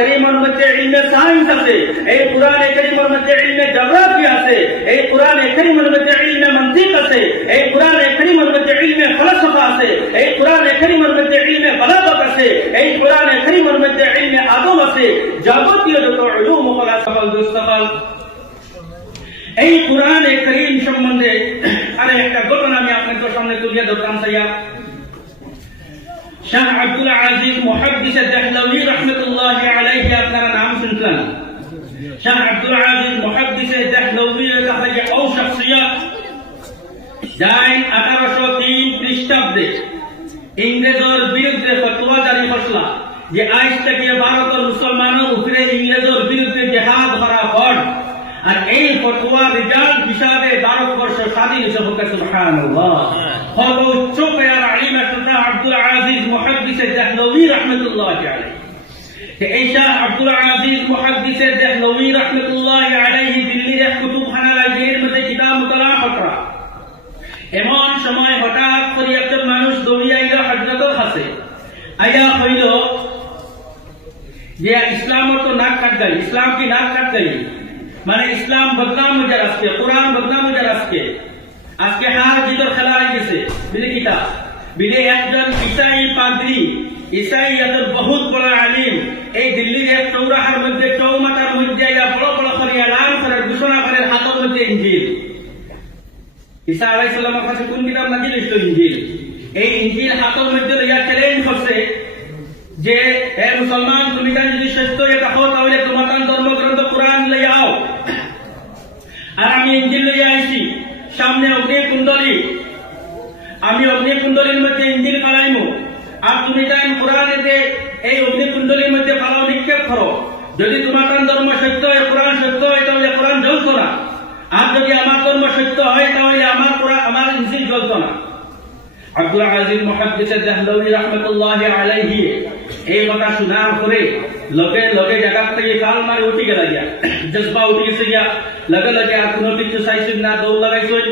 করিমের মধ্যে ইলমে সায়েন্স আছে এই কোরআনে করিমের মধ্যে ইলমে জিওগ্রাফি আছে এই কোরআনে করিমের মধ্যে ইলমে মন্তিক আছে এই কোরআনে করিমের মধ্যে ইলমে ফলসফা আছে এই কোরআনে করিমের মধ্যে ইলমে বালাগত আছে এই কোরআনে করিমের মধ্যে ইলমে আদব আছে যাবতীয় যত উলুম ওগুলা সকল দুস্তফল এই কোরআনে করিম সম্বন্ধে আরে একটা ঘটনা আমি আপনাদের সামনে তুলিয়ে ধরতাম সাইয়া শাহ আব্দুল আজিজ মুহাদ্দিস দেহলভি রহমতুল্লাহ আলাইহি আপনারা নাম শুনছেন শাহ আব্দুল আজিজ মুহাদ্দিস দেহলভি কাছে যে ও শখসিয়ত যাই আঠারোশো তিন খ্রিস্টাব্দে ইংরেজের বিরুদ্ধে ফতোয়া জারি করলা যে আজ থেকে ভারতের মুসলমানের উপরে ইংরেজের বিরুদ্ধে জেহাদ করা ফর্জ আর এই ফতোয়া রেজাল্ট হিসাবে ভারতবর্ষ স্বাধীন হিসেবে সুবহানাল্লাহ সর্বোচ্চ পেয়ার আলিম একটা আব্দুল আজিজ মুহাদ্দিস দেহলভি রহমতুল্লাহ আলাইহি। এই আব্দুল আজিজ মুহাদ্দিস দেহলভি রহমতুল্লাহ আলাইহি দিল্লির এক কুতুবখানা লাইব্রেরির মধ্যে কিতাব মুতালা করা। এমন সময় হঠাৎ করে একজন মানুষ দৌড়িয়ে আইল হজরতের কাছে আইয়া হইল যে ইসলাম তো নাক কাট গই ইসলাম কি নাক কাট গই মানে ইসলাম বদনাম হয়ে যায় আজকে, কোরআন বদনাম হয়ে যায় আজকে। আজকে হার জিতর খেলা হয়ে গেছে বিলে বিলে একজন ইসাই পাদ্রি। ইসাই এত বহুত বড় আলিম। এই দিল্লির এক চৌরাহার মধ্যে চৌমাতার মধ্যে আইয়া বড় বড় করে এলান করে ঘোষণা করে হাতের মধ্যে ইঞ্জিল। ঈসা আলাইসাল্লামের কাছে কোন কিতাব নাজিল হইছিল ইঞ্জিল। এই ইঞ্জিল হাতের মধ্যে লইয়া চ্যালেঞ্জ করছে যে, হে মুসলমান, তুমি যদি সত্য এটা হো তাহলে তোমার তার ধর্মগ্রন্থ কোরআন লইয়া আও আর আমি ইঞ্জিল লইয়া আইছি সামনে অগ্নি কুণ্ডলী আমি অগ্নি কুণ্ডলীর মধ্যে ইঞ্জিল ফালাইমু আর তুমি তাই এই অগ্নি কুণ্ডলীর মধ্যে ফালাও নিক্ষেপ করো। যদি তোমার ধর্ম সত্য হয়, কোরআন সত্য হয়, তাহলে কোরআন জ্বলতো না। আর যদি আমার ধর্ম সত্য হয়, তাহলে আমার কোরআন, আমার ইঞ্জিল জ্বলতো না। আব্দুল আজিজ মুহাদ্দিস দেহলভি রহমতুল্লাহ আলাইহি এই কথা শোনার পরে লগে লগে জায়গা থেকে কাল মারে উঠি গেল গিয়া। জজবা উঠি গেছে গিয়া। লগে লগে আর কোনো কিছু চাইছেন না দৌড় লাগাইছেন।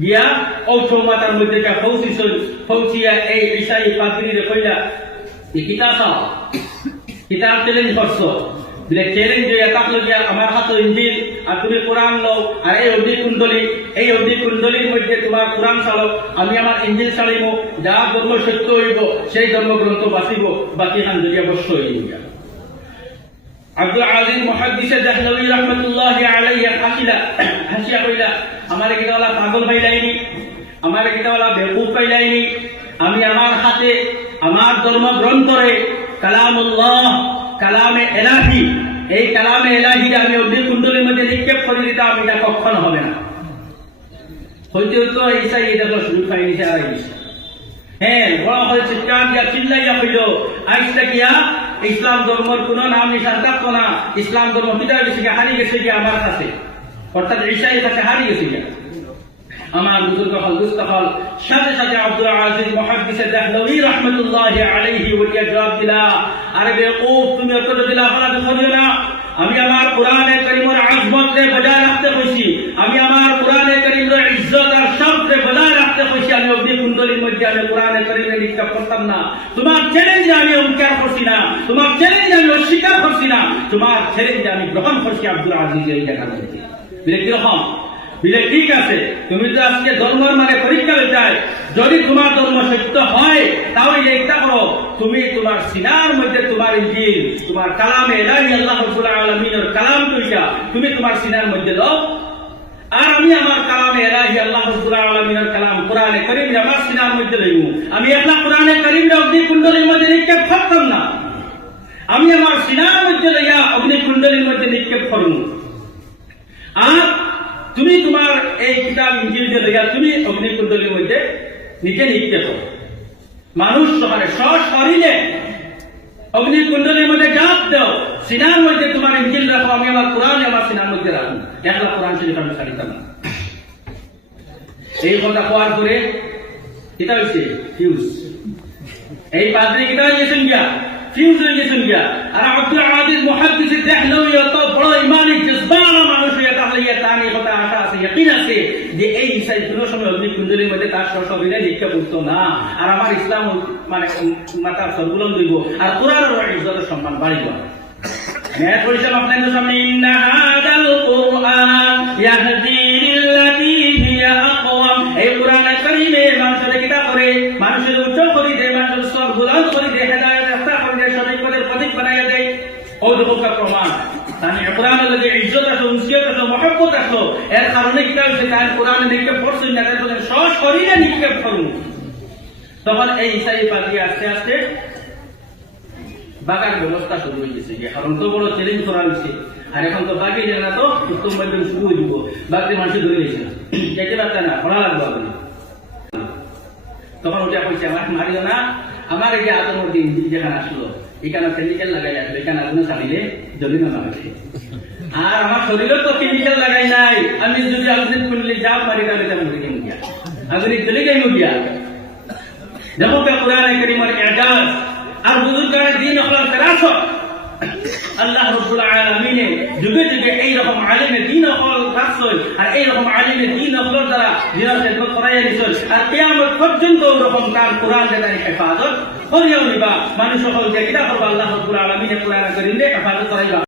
গিয়া ও চৌমাতার মধ্যে যা পৌঁছিছেন। পৌঁছিয়া এই ঈশাই পাদ্রীরে কইলা কিতাব কিতাব চ্যালেঞ্জ করছ? বলে চ্যালেঞ্জ যে একাক লগিয়া আমার হাতে ইঞ্জিল আর তুমি কোরআন আর এই কুণ্ডলী, এই কুণ্ডলীর মধ্যে তোমার কোরআন আমি আমার চালিব যা ধর্ম সত্য হইব, সেই ধর্মগ্রন্থ বাঁচিব, বাকি যদি অবশ্য আব্দুল জাহনবী রহমতুল্লাহ আলাইহি হাসিলা, হাসিয়া কইলা আমার কিতাওয়ালা পাগল পাইলাইনি? আমার কিতাওয়ালা বেকুফ পাইলাইনি? আমি আমার হাতে আমার ধর্মগ্রন্থরে কালামুল্লাহ, কালামে এলাহি। এই কালামে এলাহি আমি অগ্নি কুণ্ডলীর মধ্যে নিক্ষেপ করে দিতাম এটা কখন হবে না। হইতে হইতো এই দেখো শুরু পাইনি হ্যাঁ বড় হয়ে চিৎকার দিয়া চিল্লাইয়া হইল। আইসটা ইসলাম নাম নিশান থাকতো না। ইসলাম ধর্ম পিতা গেছে হারিয়ে গেছে আমার কাছে। অর্থাৎ এর কাছে হারিয়ে গেছে গিয়া। আমার বুজুর্গ হল হল। সাথে সাথে আব্দুল আজিজ মুহাদ্দিস দেহলভি রহমতুল্লাহ আলাইহি ওয়া জবাব দিলা, আরে বেকুফ তুমি অত দিলা আপনার করিও না। আমি আমার কোরআনে করিমের আজমত বজায় রাখতে কইছি। আমি আমার কোরআনে করিমের ইজ্জত আর শরফ বজায় রাখতে কইছি। আমি অগ্নি কুণ্ডলীর মধ্যে আমি কোরআনে করিমে নিক্ষেপ করতাম না। তোমার চ্যালেঞ্জে আমি অঙ্কার করছি না। তোমার চ্যালেঞ্জে আমি অস্বীকার করছি না। তোমার চ্যালেঞ্জে আমি গ্রহণ করছি আব্দুল আজিজ এই জায়গার মধ্যে। কীরকম বলে, ঠিক আছে, তুমি তো আজকে ধর্মের মানে পরীক্ষা চাই যদি তোমার ধর্ম সত্য হয়, তাহলে একটা করো। তুমি তোমার সিনার মধ্যে তোমার ইঞ্জিল, তোমার কালামে এলাহি আল্লাহ আলামিনের কালাম তুইয়া তুমি তোমার সিনার মধ্যে দাও। আর আমি আমার কালামে এলাহি আল্লাহ আলামিনের কালাম কোরআনে করিম আমার সিনার মধ্যে লইব আমি একলা কোরআনে করিম অগ্নি কুণ্ডলীর মধ্যে নিক্ষেপ করতাম না। আমি আমার সিনার মধ্যে লইয়া অগ্নি কুণ্ডলীর মধ্যে নিক্ষেপ করব আর তুমি এই কিতাব ইঞ্জিল যে লইয়া তুমি অগ্নি কুণ্ডলীর মধ্যে নিজে নিক্ষেপ করো মানুষ সমানে সশরীরে অগ্নি কুণ্ডলীর মধ্যে জাপ দাও। সিনার মধ্যে তোমার ইঞ্জিল রাখো, আমি আমার কোরআন আমার সিনার মধ্যে রাখো একলা কোরআন শরীফ আমি ছাড়িতাম না। এই কথা কোয়ার পরে কিতা হয়েছে ফিউজ। এই পাদ্রি কিতা হয়েছেন গিয়া? ফিউজ হয়ে গেছেন গিয়া। আর আব্দুল আজিজ মুহাদ্দিস দেখল এত বড় ইমানি জজবানা মানুষ হয়ে তাহলে ইয়া তার কথা ইয়াকিন আছে যে এই ইসাই কোনো সময় অগ্নি কুঞ্জলির মধ্যে তার সশরীরে দীক্ষা করতো না। আর আমার ইসলাম মানে মাতার সর্বুলন দিব আর কোরআনের ইজ্জতের সম্মান বাড়িব। মেয়ের পরিচালক আপনাদের সামনে, ইন্না হাদাল কোরআন ইয়াহদি লিল্লাতি হিয়া আকওয়াম এই কোরআন কারীমে মানুষের কিতাব করে মানুষের উচ্চ করে দেয় মানুষের সব বুলন্দ করে দেয় হেদায়েত রাস্তা করে দেয় সঠিক পথের প্রতীক বানাইয়া দেয় ও দেখো কা প্রমাণ তানি কোরআন লাগে ইজ্জত আছে উনসিয়ত আছে মহব্বত আছে এর কারণে কিতাব সে তার কোরআনে নিক্ষেপ করছেন না তার সব শরীরে নিক্ষেপ করুন। তখন এই ইসাই পাতি আস্তে আস্তে বাগান ব্যবস্থা শুরু হয়ে গেছে। এখন তো বড় চ্যালেঞ্জ করা হয়েছে। আর এখন তো বাকি জানা তো, উত্তম বাইবেল শুরু হয়ে যাব বাকি মানুষ ধরে গেছে। না যেতে পারছে না, পড়া লাগবে আপনি তখন ওটা কইছে আমার মারিও না। আমার এই যে আতঙ্ক দিন যেখানে আসলো, এখানে কেমিক্যাল লাগাই আসলো, এখানে আগুন চালিলে জ্বলি না আমাকে। আর আমার শরীরেও তো কেমিক্যাল লাগাই নাই। আমি যদি আগুন করলে যাও মারি তাহলে তা মরে গেম গিয়া আগুন জ্বলে গেম গিয়া দেখো কে কোরআন করিমের এজাজ, আর বুজুর্গানের দিন হল ফেরাসত। আল্লাহ রব্বুল আলামিনে যুগে যুগে এই রকম আলিমে দিন হল রাখছই আর এই রকম আলিমে দিন হল দ্বারা দিনের খেদমত করাইয়া দিছই আর কিয়ামত পর্যন্ত ওরকম তার কোরআন যেটা হেফাজত করিয়াও নিবা মানুষ সকলকে কিতা করবা, আল্লাহ রব্বুল আলামিনে কোরআন করিমে হেফাজত করাইবা।